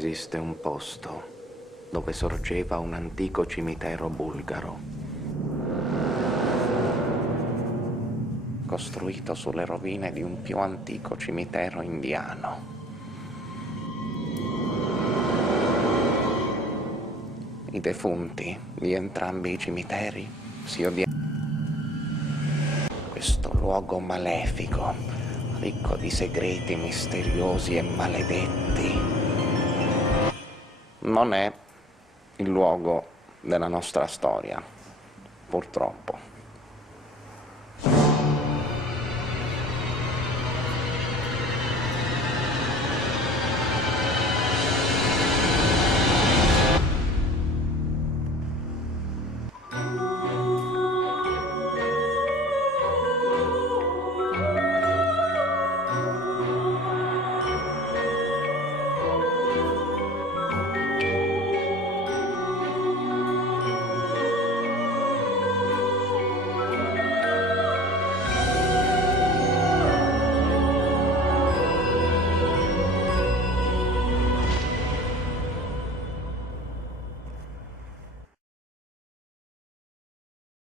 esiste un posto dove sorgeva un antico cimitero bulgaro, costruito sulle rovine di un più antico cimitero indiano. I defunti di entrambi i cimiteri si odiavano. Questo luogo malefico, ricco di segreti misteriosi e maledetti, non è il luogo della nostra storia, purtroppo.